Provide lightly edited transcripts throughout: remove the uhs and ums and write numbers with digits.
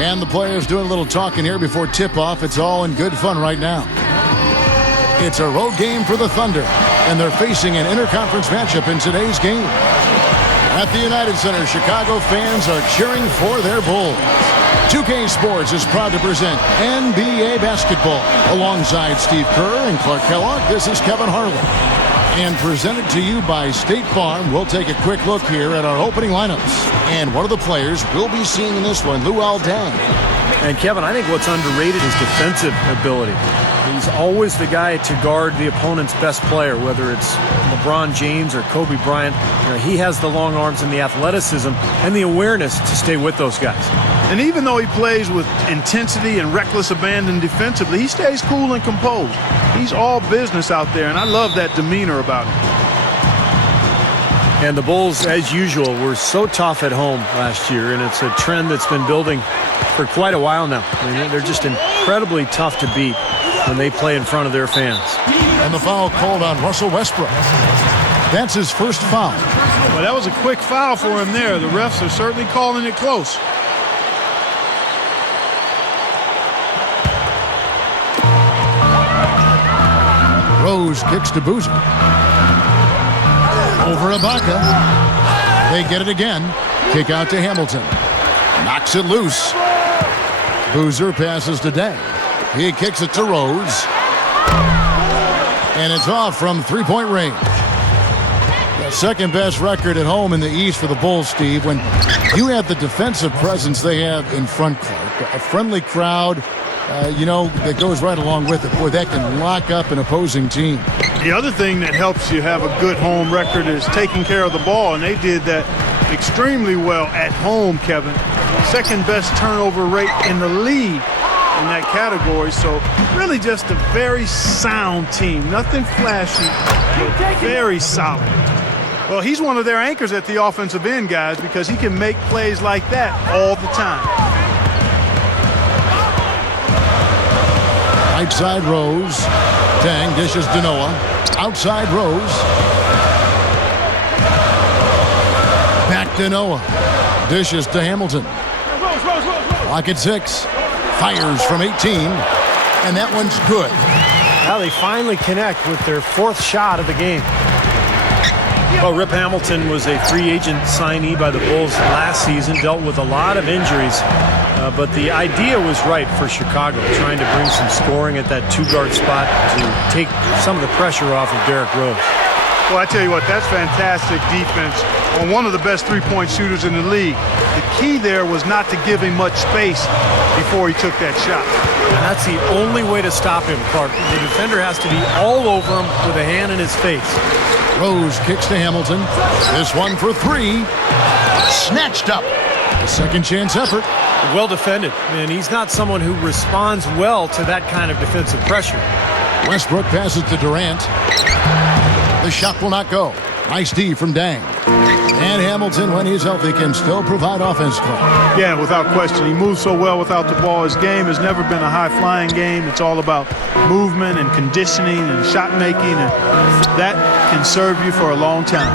And the players doing a little talking here before tip-off. It's all in good fun right now. It's a road game for the Thunder, and they're facing an interconference matchup in today's game. At the United Center, Chicago fans are cheering for their Bulls. 2K Sports is proud to present NBA basketball. Alongside Steve Kerr and Clark Kellogg, this is Kevin Harlan. And presented to you by State Farm, we'll take a quick look here at our opening lineups. And one of the players we'll be seeing in this one, Luol Deng. And Kevin, I think what's underrated is defensive ability. He's always the guy to guard the opponent's best player, whether it's LeBron James or Kobe Bryant. He has the long arms and the athleticism and the awareness to stay with those guys. And even though he plays with intensity and reckless abandon defensively, he stays cool and composed. He's all business out there, and I love that demeanor about him. And the Bulls, as usual, were so tough at home last year, and it's a trend that's been building for quite a while now. I mean, they're just incredibly tough to beat when they play in front of their fans. And the foul called on Russell Westbrook. That's his first foul. Well, that was a quick foul for him there. The refs are certainly calling it close. Rose kicks to Boozer. Over Ibaka. They get it again. Kick out to Hamilton. Knocks it loose. Boozer passes to Deng. He kicks it to Rose. And it's off from three-point range. The second best record at home in the East for the Bulls, Steve. When you have the defensive presence they have in front, Clark, a friendly crowd, that goes right along with it. Boy, that can lock up an opposing team. The other thing that helps you have a good home record is taking care of the ball, and they did that extremely well at home, Kevin. Second best turnover rate in the league in that category. So really just a very sound team. Nothing flashy, but very solid. Well, he's one of their anchors at the offensive end, guys, because he can make plays like that all the time. Right side Rose. Deng dishes to Noah. Outside Rose. Back to Noah. Dishes to Hamilton. Clock at 6. Fires from 18. And that one's good. Now they finally connect with their fourth shot of the game. Well, Rip Hamilton was a free agent signee by the Bulls last season, dealt with a lot of injuries, but the idea was right for Chicago, trying to bring some scoring at that two-guard spot to take some of the pressure off of Derrick Rose. Well, I tell you what, that's fantastic defense on one of the best three-point shooters in the league. The key there was not to give him much space before he took that shot. And that's the only way to stop him, Clark. The defender has to be all over him with a hand in his face. Rose kicks to Hamilton. This one for three. Snatched up. A second chance effort. Well defended, and he's not someone who responds well to that kind of defensive pressure. Westbrook passes to Durant. The shot will not go. Nice D from Deng. And Hamilton, when he's healthy, can still provide offense. Yeah, without question. He moves so well without the ball. His game has never been a high-flying game. It's all about movement and conditioning and shot making, and that can serve you for a long time.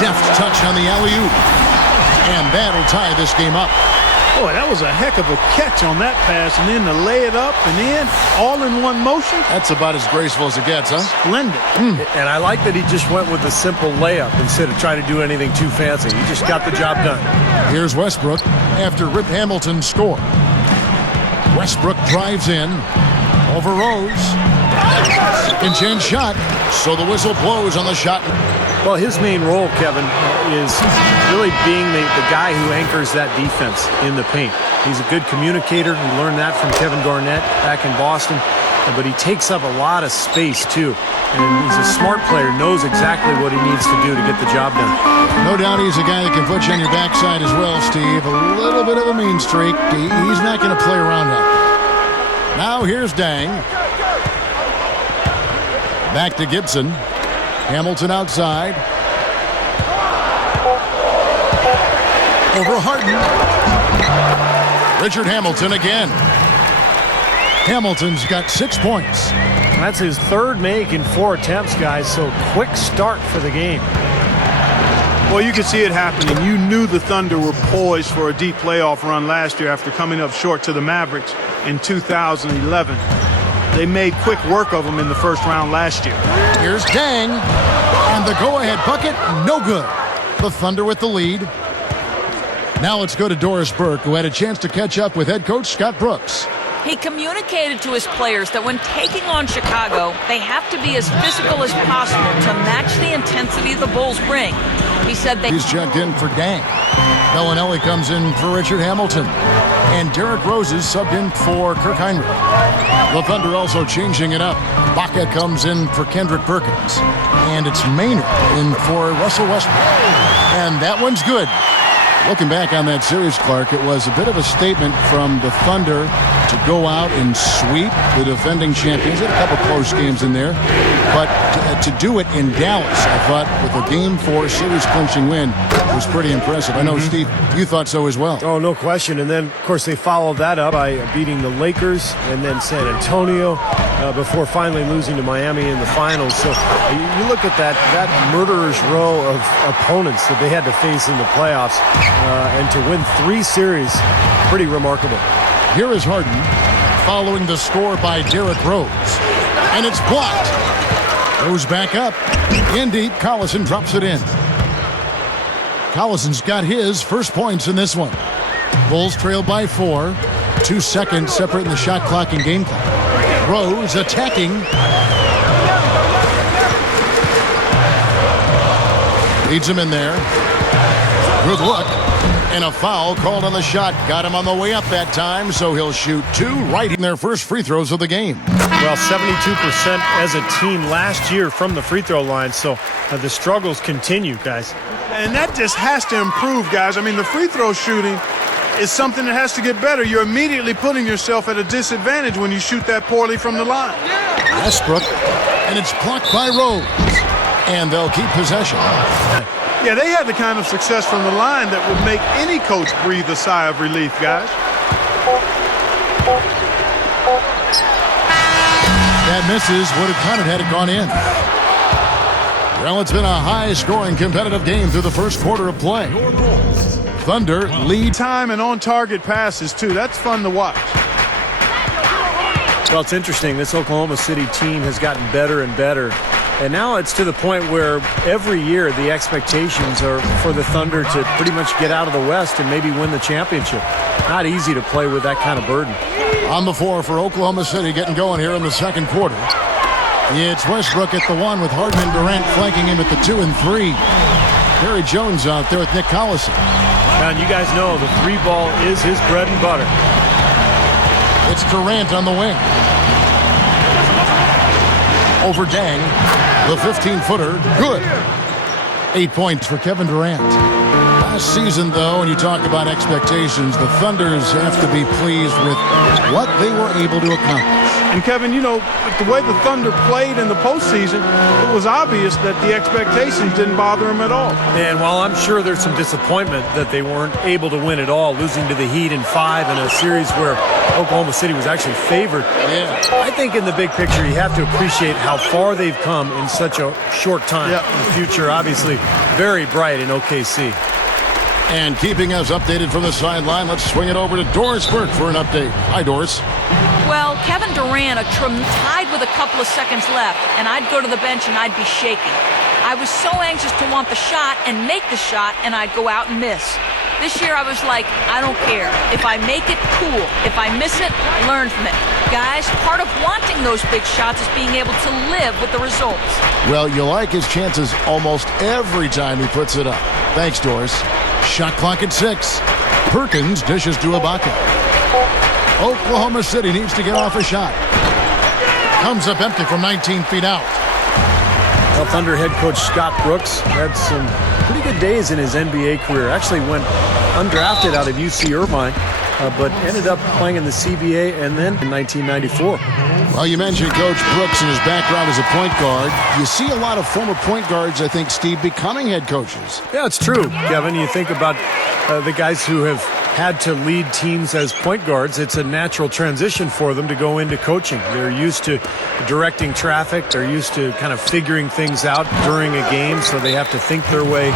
Deft touch on the alley-oop. And that'll tie this game up. Boy, that was a heck of a catch on that pass, and then to lay it up and in, all in one motion. That's about as graceful as it gets, huh? Splendid. And I like that he just went with a simple layup instead of trying to do anything too fancy. He just got the job done. Here's Westbrook after Rip Hamilton scored. Westbrook drives in over Rose. Second chance shot, so the whistle blows on the shot. Well, his main role, Kevin, is really being the guy who anchors that defense in the paint. He's a good communicator. We learned that from Kevin Garnett back in Boston. But he takes up a lot of space, too. And he's a smart player, knows exactly what he needs to do to get the job done. No doubt he's a guy that can put you on your backside as well, Steve. A little bit of a mean streak. He's not going to play around that. Now here's Deng. Back to Gibson. Hamilton outside. Over Harden. Richard Hamilton again. Hamilton's got 6 points. That's his third make in 4 attempts, guys, so quick start for the game. Well, you could see it happening. You knew the Thunder were poised for a deep playoff run last year after coming up short to the Mavericks in 2011. They made quick work of them in the first round last year. Here's Dang, and the go-ahead bucket, no good. The Thunder with the lead. Now let's go to Doris Burke, who had a chance to catch up with head coach Scott Brooks. He communicated to his players that when taking on Chicago, they have to be as physical as possible to match the intensity the Bulls bring. He said He's checked in for Dang. Bellinelli comes in for Richard Hamilton. And Derrick Rose is subbed in for Kirk Heinrich. The Thunder also changing it up. Baca comes in for Kendrick Perkins. And it's Maynard in for Russell Westbrook. And that one's good. Looking back on that series, Clark, it was a bit of a statement from the Thunder to go out and sweep the defending champions. They had a couple close games in there. But to do it in Dallas, I thought, with a Game 4 series-clinching win, was pretty impressive. I know, Steve, you thought so as well. Oh, no question. And then, of course, they followed that up by beating the Lakers and then San Antonio before finally losing to Miami in the finals. So you look at that murderer's row of opponents that they had to face in the playoffs, and to win 3 series, pretty remarkable. Here is Harden following the score by Derrick Rose. And it's blocked. Goes back up. In deep, Collison drops it in. Collison's got his first points in this one. Bulls trail by 4. 2 seconds separating the shot clock and game clock. Rose attacking. Leads him in there. Good look. And a foul called on the shot. Got him on the way up that time, so he'll shoot 2 right in their first free throws of the game. Well, 72% as a team last year from the free throw line, so the struggles continue, guys. And that just has to improve, guys. I mean, the free throw shooting is something that has to get better. You're immediately putting yourself at a disadvantage when you shoot that poorly from the line. Westbrook, and it's blocked by Rose. And they'll keep possession. Yeah, they had the kind of success from the line that would make any coach breathe a sigh of relief, guys. That misses. Would have counted had it gone in. Well, it's been a high-scoring competitive game through the first quarter of play. Thunder lead. Time and on-target passes, too. That's fun to watch. Well, it's interesting. This Oklahoma City team has gotten better and better. And now it's to the point where every year the expectations are for the Thunder to pretty much get out of the West and maybe win the championship. Not easy to play with that kind of burden. On the floor for Oklahoma City, getting going here in the second quarter. It's Westbrook at the 1 with Harden and Durant flanking him at the 2 and 3. Barry Jones out there with Nick Collison. And you guys know the 3 ball is his bread and butter. It's Durant on the wing. Over Dang, the 15-footer, good. 8 points for Kevin Durant. Last season, though, when you talk about expectations, the Thunders have to be pleased with what they were able to accomplish. And, Kevin, you know, with the way the Thunder played in the postseason, it was obvious that the expectations didn't bother them at all. And while I'm sure there's some disappointment that they weren't able to win at all, losing to the Heat in 5 in a series where Oklahoma City was actually favored. Yeah. I think in the big picture, you have to appreciate how far they've come in such a short time. Yep. The future, obviously, very bright in OKC. And keeping us updated from the sideline, let's swing it over to Doris Burke for an update. Hi, Doris. Well, Kevin Durant, tied with a couple of seconds left, and I'd go to the bench and I'd be shaking. I was so anxious to want the shot and make the shot, and I'd go out and miss. This year I was like, I don't care. If I make it, cool. If I miss it, learn from it. Guys, part of wanting those big shots is being able to live with the results. Well, you like his chances almost every time he puts it up. Thanks, Doris. Shot clock at 6. Perkins dishes to Ibaka. Oklahoma City needs to get off a shot. Comes up empty from 19 feet out. Well, Thunder head coach Scott Brooks had some pretty good days in his NBA career. Actually went undrafted out of UC Irvine, but ended up playing in the CBA and then in 1994. Well, you mentioned Coach Brooks and his background as a point guard. You see a lot of former point guards, I think, Steve, becoming head coaches. Yeah, it's true, Kevin. You think about the guys who have had to lead teams as point guards, it's a natural transition for them to go into coaching. They're used to directing traffic. They're used to kind of figuring things out during a game, so they have to think their way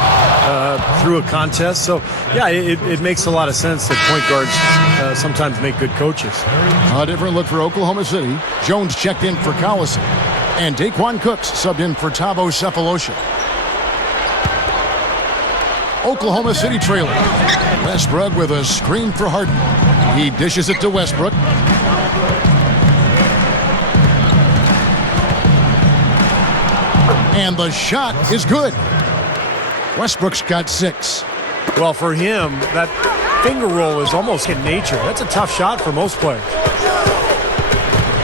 through a contest. So, yeah, it makes a lot of sense that point guards sometimes make good coaches. A different look for Oklahoma City. Jones checked in for Collison, and Daquan Cooks subbed in for Thabo Sefolosha. Oklahoma City trailing. Westbrook with a screen for Harden. He dishes it to Westbrook. And the shot is good. Westbrook's got 6. Well, for him, that finger roll is almost in nature. That's a tough shot for most players.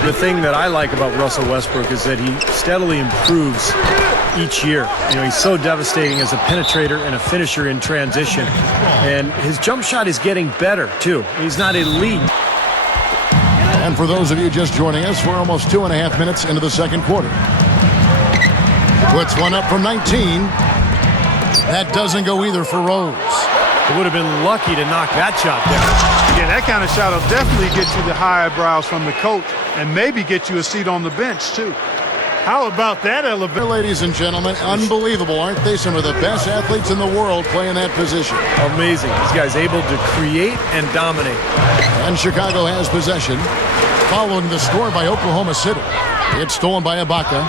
The thing that I like about Russell Westbrook is that he steadily improves each year. You know, he's so devastating as a penetrator and a finisher in transition. And his jump shot is getting better, too. He's not elite. And for those of you just joining us, we're almost 2.5 minutes into the second quarter. Puts one up from 19. That doesn't go either for Rose. It would have been lucky to knock that shot down. Yeah, that kind of shot will definitely get you the high eyebrows from the coach and maybe get you a seat on the bench, too. How about that elevator? Ladies and gentlemen, unbelievable, aren't they? Some of the best athletes in the world playing that position. Amazing. These guys able to create and dominate. And Chicago has possession, following the score by Oklahoma City. It's stolen by Ibaka.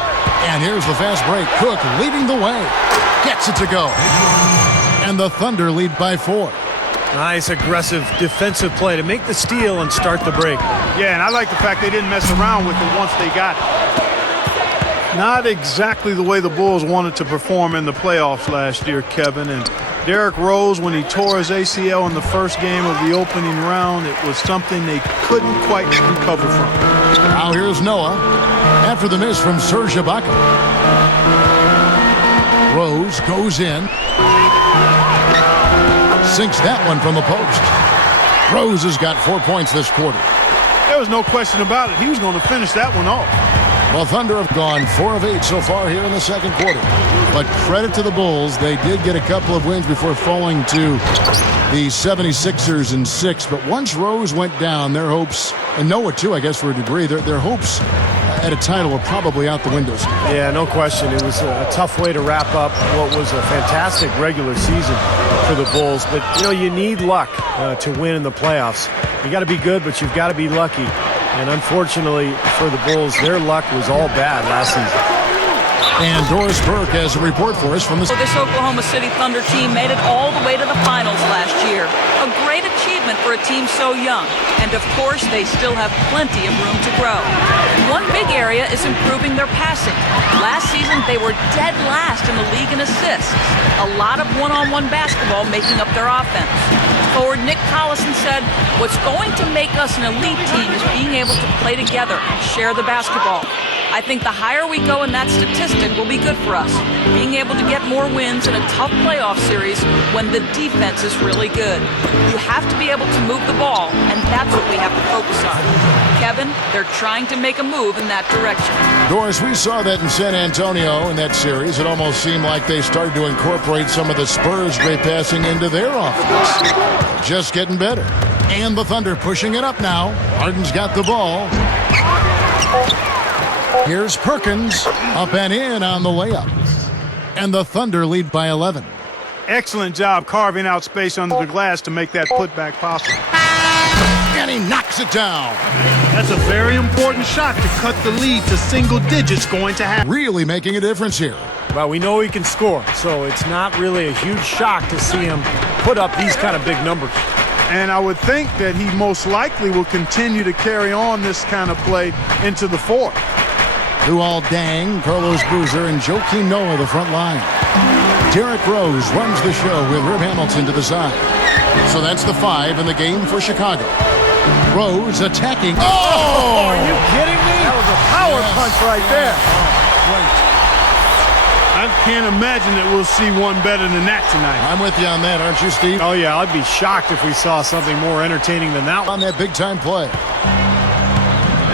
And here's the fast break. Cook leading the way. Gets it to go. And the Thunder lead by 4. Nice aggressive defensive play to make the steal and start the break. Yeah, and I like the fact they didn't mess around with it once they got it. Not exactly the way the Bulls wanted to perform in the playoffs last year, Kevin. And Derrick Rose, when he tore his ACL in the first game of the opening round, it was something they couldn't quite recover from. Now here's Noah after the miss from Serge Ibaka. Rose goes in. Sinks that one from the post. Rose has got 4 points this quarter. There was no question about it. He was going to finish that one off. Well, Thunder have gone 4 of 8 so far here in the second quarter. But credit to the Bulls. They did get a couple of wins before falling to the 76ers in 6. But once Rose went down, their hopes, and Noah too, I guess, for a degree, their hopes at a title were probably out the windows. Yeah, no question. It was a tough way to wrap up what was a fantastic regular season for the Bulls. But, you know, you need luck to win in the playoffs. You got to be good, but you've got to be lucky. And unfortunately for the Bulls, their luck was all bad last season. And Doris Burke has a report for us from the... This Oklahoma City Thunder team made it all the way to the finals last year. A great achievement for a team so young. And of course, they still have plenty of room to grow. One big area is improving their passing. Last season, they were dead last in the league in assists. A lot of one-on-one basketball making up their offense. Forward Nick Collison said, "What's going to make us an elite team is being able to play together and share the basketball. I think the higher we go in that statistic will be good for us, being able to get more wins in a tough playoff series when the defense is really good. You have to be able to move the ball, and that's what we have to focus on." Kevin, they're trying to make a move in that direction. Doris, we saw that in San Antonio in that series. It almost seemed like they started to incorporate some of the Spurs' great passing into their offense. Just getting better. And the Thunder pushing it up now. Harden's got the ball. Here's Perkins, up and in on the layup. And the Thunder lead by 11. Excellent job carving out space under the glass to make that putback possible. And he knocks it down. That's a very important shot to cut the lead to single digits going to happen. Really making a difference here. Well, we know he can score, so it's not really a huge shock to see him put up these kind of big numbers. And I would think that he most likely will continue to carry on this kind of play into the fourth. Luol Deng, Carlos Boozer, and Joakim Noah the front line. Derrick Rose runs the show with Rip Hamilton to the side. So that's the 5 in the game for Chicago. Rose attacking. Oh, are you kidding me? That was a power punch right there. I can't imagine that we'll see one better than that tonight. I'm with you on that, aren't you, Steve? Oh, yeah, I'd be shocked if we saw something more entertaining than that one. On that big-time play.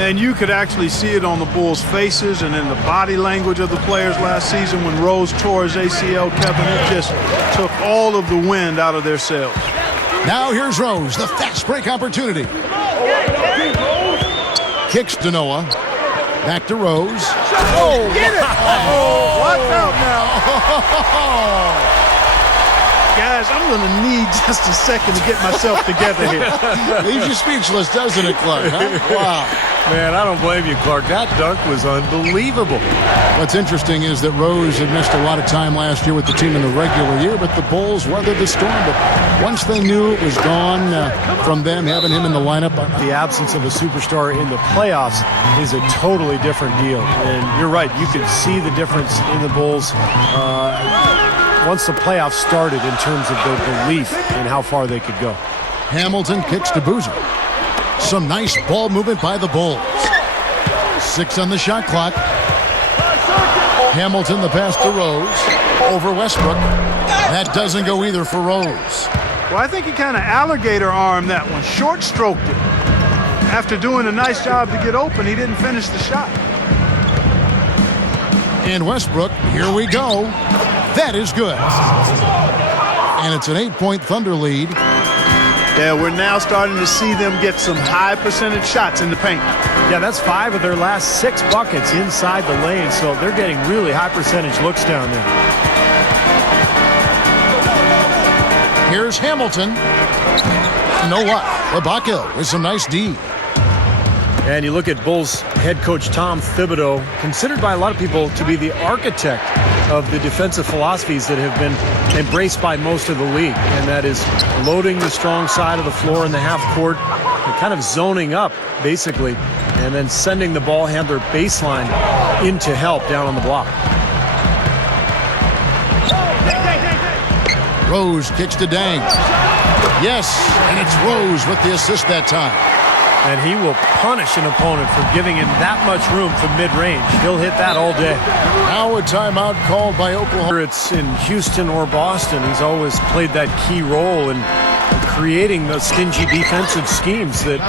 And you could actually see it on the Bulls' faces and in the body language of the players last season when Rose tore his ACL, Kevin. It just took all of the wind out of their sails. Now here's Rose, the fast break opportunity. Kicks to Noah. Back to Rose. Oh, get it! Oh, watch out now. Guys, I'm going to need just a second to get myself together here. Leaves you speechless, doesn't it, Clark? Huh? Wow. Man, I don't blame you, Clark. That dunk was unbelievable. What's interesting is that Rose had missed a lot of time last year with the team in the regular year, but the Bulls weathered the storm. But once they knew it was gone from them having him in the lineup, The absence of a superstar in the playoffs is a totally different deal. And you're right, you could see the difference in the Bulls once the playoffs started in terms of their belief in how far they could go. Hamilton kicks to Boozer. Some nice ball movement by the Bulls. 6 on the shot clock. Hamilton, the pass to Rose. Over Westbrook. That doesn't go either for Rose. Well, I think he kind of alligator armed that one, short stroked it. After doing a nice job to get open, he didn't finish the shot. And Westbrook, here we go. That is good. And it's an 8-point Thunder lead. Yeah, we're now starting to see them get some high percentage shots in the paint. Yeah, that's 5 of their last 6 buckets inside the lane, so they're getting really high percentage looks down there. Here's Hamilton. No luck. Ibaka with some nice D. And you look at Bulls head coach Tom Thibodeau, considered by a lot of people to be the architect of the defensive philosophies that have been embraced by most of the league. And that is loading the strong side of the floor in the half court, and kind of zoning up, basically, and then sending the ball handler baseline into help down on the block. Rose kicks to Dang. Yes, and it's Rose with the assist that time. And he will punish an opponent for giving him that much room from mid-range. He'll hit that all day. Now a timeout called by Oklahoma. Whether it's in Houston or Boston, he's always played that key role in creating those stingy defensive schemes that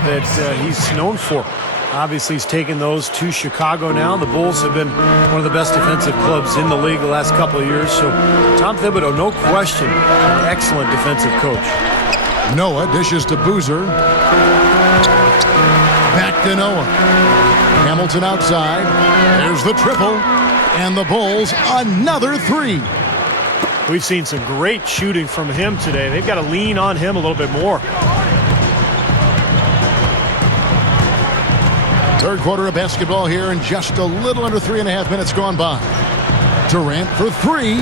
he's known for. Obviously, he's taken those to Chicago now. The Bulls have been one of the best defensive clubs in the league the last couple of years. So Tom Thibodeau, no question, an excellent defensive coach. Noah dishes to Boozer. Back to Noah. Hamilton outside. There's the triple. And the Bulls, another 3. We've seen some great shooting from him today. They've got to lean on him a little bit more. Third quarter of basketball here, and just a little under 3.5 minutes gone by. Durant for 3.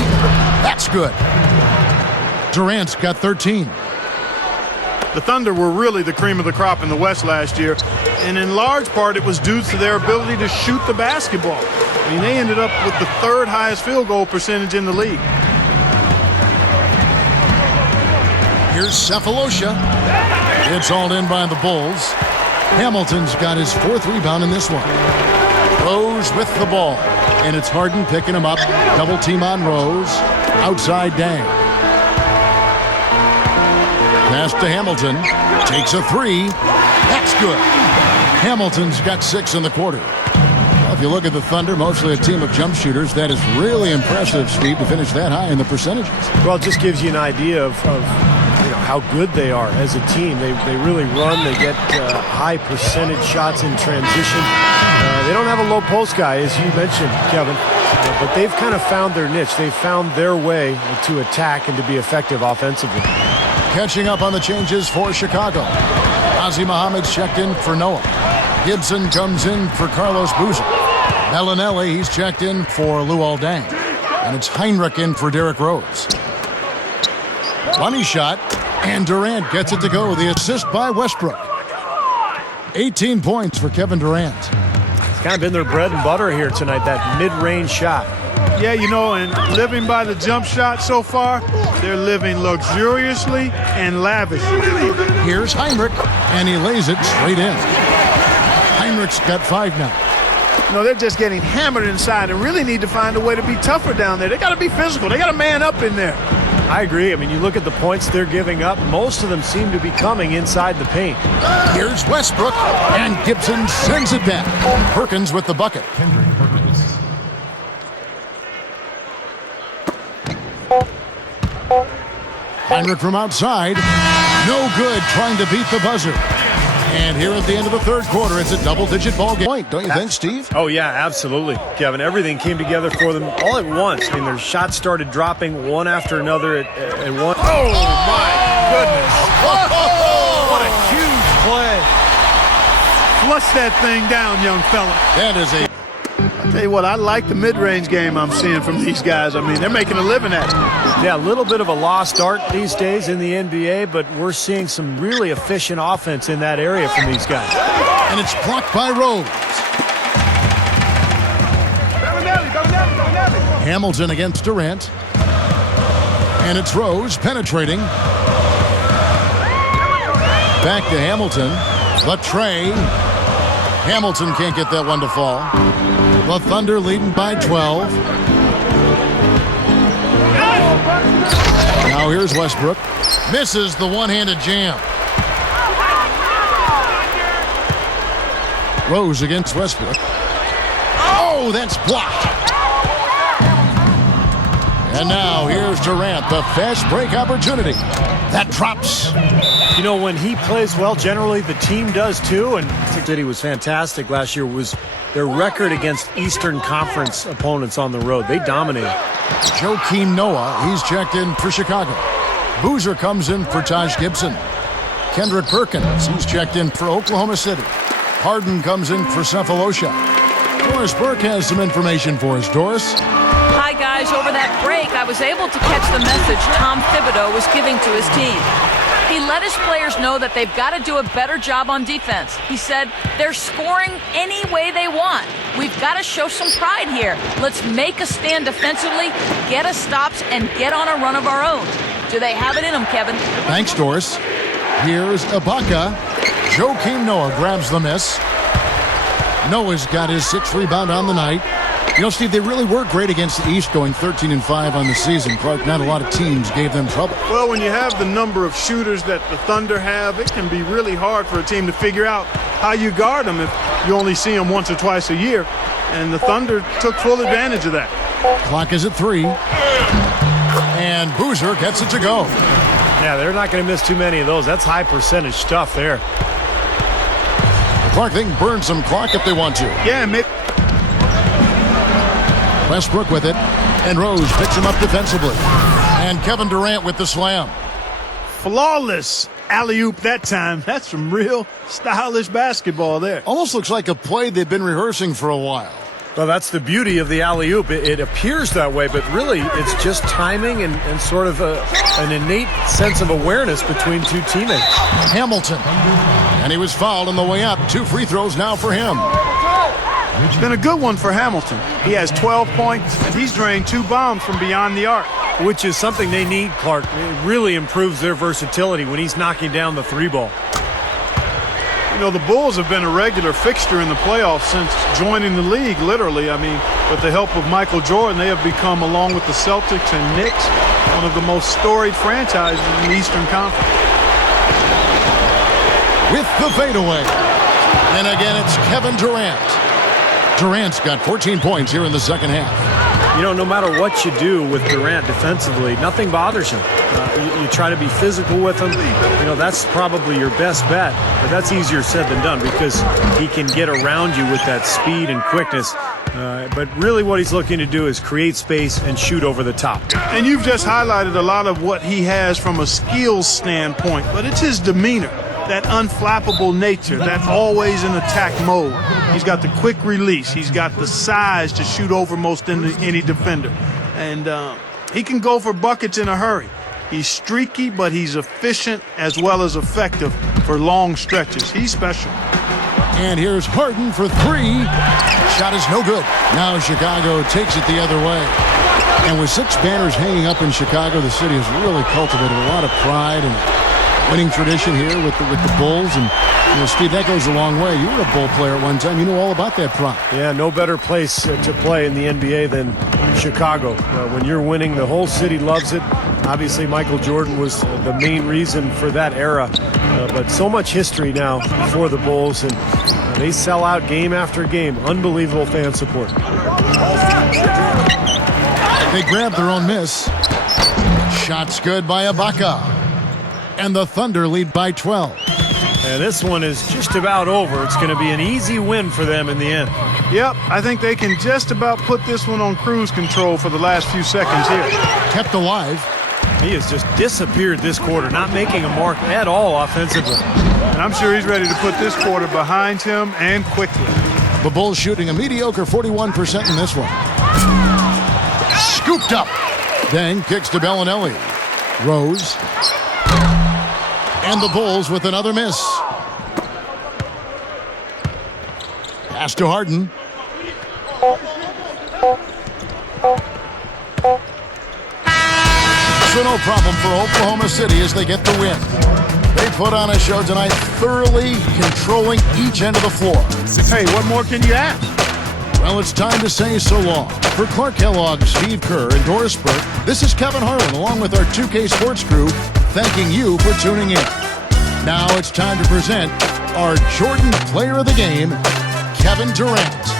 That's good. Durant's got 13. The Thunder were really the cream of the crop in the West last year, and in large part it was due to their ability to shoot the basketball. I mean, they ended up with the 3rd highest field goal percentage in the league. Here's Cephalosha. It's all in by the Bulls. Hamilton's got his 4th rebound in this one. Rose with the ball, and it's Harden picking him up. Double team on Rose. Outside Dang. Pass to Hamilton. Takes a 3. That's good. Hamilton's got 6 in the quarter. Well, if you look at the Thunder, mostly a team of jump shooters. That is really impressive, Steve, to finish that high in the percentages. Well, it just gives you an idea of how good they are as a team. They really run. They get high percentage shots in transition. They don't have a low post guy, as you mentioned, Kevin. But they've kind of found their niche. They've found their way to attack and to be effective offensively. Catching up on the changes for Chicago. Ozzie Muhammad's checked in for Noah. Gibson comes in for Carlos Boozer. Bellinelli, he's checked in for Luol Deng. And it's Heinrich in for Derrick Rose. Money shot, and Durant gets it to go. The assist by Westbrook. 18 points for Kevin Durant. It's kind of been their bread and butter here tonight, that mid-range shot. Yeah, you know, and living by the jump shot so far, they're living luxuriously and lavishly. Here's Heinrich, and he lays it straight in. Heinrich's got 5 now. You know, they're just getting hammered inside and really need to find a way to be tougher down there. They got to be physical. They got to man up in there. I agree. I mean, you look at the points they're giving up. Most of them seem to be coming inside the paint. Here's Westbrook, and Gibson sends it back. Perkins with the bucket. Heinrich from outside. No good trying to beat the buzzer. And here at the end of the third quarter, it's a double-digit ball game. Point, don't you think, Steve? Oh, yeah, absolutely, Kevin. Everything came together for them all at once. I mean, their shots started dropping one after another at one. Oh, my goodness. What a huge play. Flush that thing down, young fella. That is a... I'll tell you what, I like the mid-range game I'm seeing from these guys. I mean, they're making a living at it. Yeah, a little bit of a lost art these days in the NBA, but we're seeing some really efficient offense in that area from these guys. And it's blocked by Rose. Hamilton against Durant. And it's Rose penetrating. Back to Hamilton. Latre. Hamilton can't get that one to fall. The Thunder leading by 12. Now here's Westbrook. Misses the one-handed jam. Rose against Westbrook. Oh, that's blocked. And now here's Durant, the fast break opportunity. That drops. You know, when he plays well, generally the team does too, and City was fantastic last year. Was their record against Eastern Conference opponents on the road. They dominated. Joakim Noah, he's checked in for Chicago. Boozer comes in for Taj Gibson. Kendrick Perkins, he's checked in for Oklahoma City. Harden comes in for Cephalosha. Doris Burke has some information for us. Doris? Hi, guys. Over that break, I was able to catch the message Tom Thibodeau was giving to his team. He let his players know that they've got to do a better job on defense. He said, they're scoring any way they want. We've got to show some pride here. Let's make a stand defensively, get us stops, and get on a run of our own. Do they have it in them, Kevin? Thanks, Doris. Here's Ibaka. Joakim Noah grabs the miss. Noah's got his 6th rebound on the night. You know, Steve, they really were great against the East, going 13-5 on the season. Clark, not a lot of teams gave them trouble. Well, when you have the number of shooters that the Thunder have, it can be really hard for a team to figure out how you guard them if you only see them once or twice a year. And the Thunder took full advantage of that. Clock is at 3. And Boozer gets it to go. Yeah, they're not going to miss too many of those. That's high percentage stuff there. Clark, they can burn some clock if they want to. Yeah, maybe. Westbrook with it, and Rose picks him up defensively. And Kevin Durant with the slam. Flawless alley-oop that time. That's some real stylish basketball there. Almost looks like a play they've been rehearsing for a while. Well, that's the beauty of the alley-oop. It appears that way, but really it's just timing and sort of an innate sense of awareness between two teammates. Hamilton. And he was fouled on the way up. 2 free throws now for him. It's been a good one for Hamilton. He has 12 points, and he's drained 2 bombs from beyond the arc. Which is something they need, Clark. It really improves their versatility when he's knocking down the 3-ball. You know, the Bulls have been a regular fixture in the playoffs since joining the league, literally. I mean, with the help of Michael Jordan, they have become, along with the Celtics and Knicks, one of the most storied franchises in the Eastern Conference. With the fadeaway. And again, it's Kevin Durant. Durant's got 14 points here in the second half. You know, no matter what you do with Durant defensively, nothing bothers him. You try to be physical with him. You know, that's probably your best bet. But that's easier said than done because he can get around you with that speed and quickness. But really what he's looking to do is create space and shoot over the top. And you've just highlighted a lot of what he has from a skills standpoint, but it's his demeanor, that unflappable nature, that always in attack mode. He's got the quick release. He's got the size to shoot over most any defender. And he can go for buckets in a hurry. He's streaky, but he's efficient as well as effective for long stretches. He's special. And here's Harden for 3. Shot is no good. Now Chicago takes it the other way. And with 6 banners hanging up in Chicago, the city has really cultivated a lot of pride and winning tradition here with the Bulls. And, you know, Steve, that goes a long way. You were a Bull player at one time. You know all about that pride. Yeah, no better place to play in the NBA than Chicago. When you're winning, the whole city loves it. Obviously, Michael Jordan was the main reason for that era. But so much history now for the Bulls, and they sell out game after game. Unbelievable fan support. They grab their own miss. Shots good by Ibaka. And the Thunder lead by 12. And this one is just about over. It's going to be an easy win for them in the end. Yep, I think they can just about put this one on cruise control for the last few seconds here. Kept alive. He has just disappeared this quarter, not making a mark at all offensively. And I'm sure he's ready to put this quarter behind him and quickly. The Bulls shooting a mediocre 41% in this one. Scooped up. Then kicks to Bellinelli. Rose. And the Bulls with another miss. Pass to Harden. So no problem for Oklahoma City as they get the win. They put on a show tonight, thoroughly controlling each end of the floor. Hey, what more can you ask? Well, it's time to say so long. For Clark Kellogg, Steve Kerr, and Doris Burke, this is Kevin Harlan along with our 2K Sports crew, thanking you for tuning in. Now it's time to present our Jordan Player of the Game, Kevin Durant.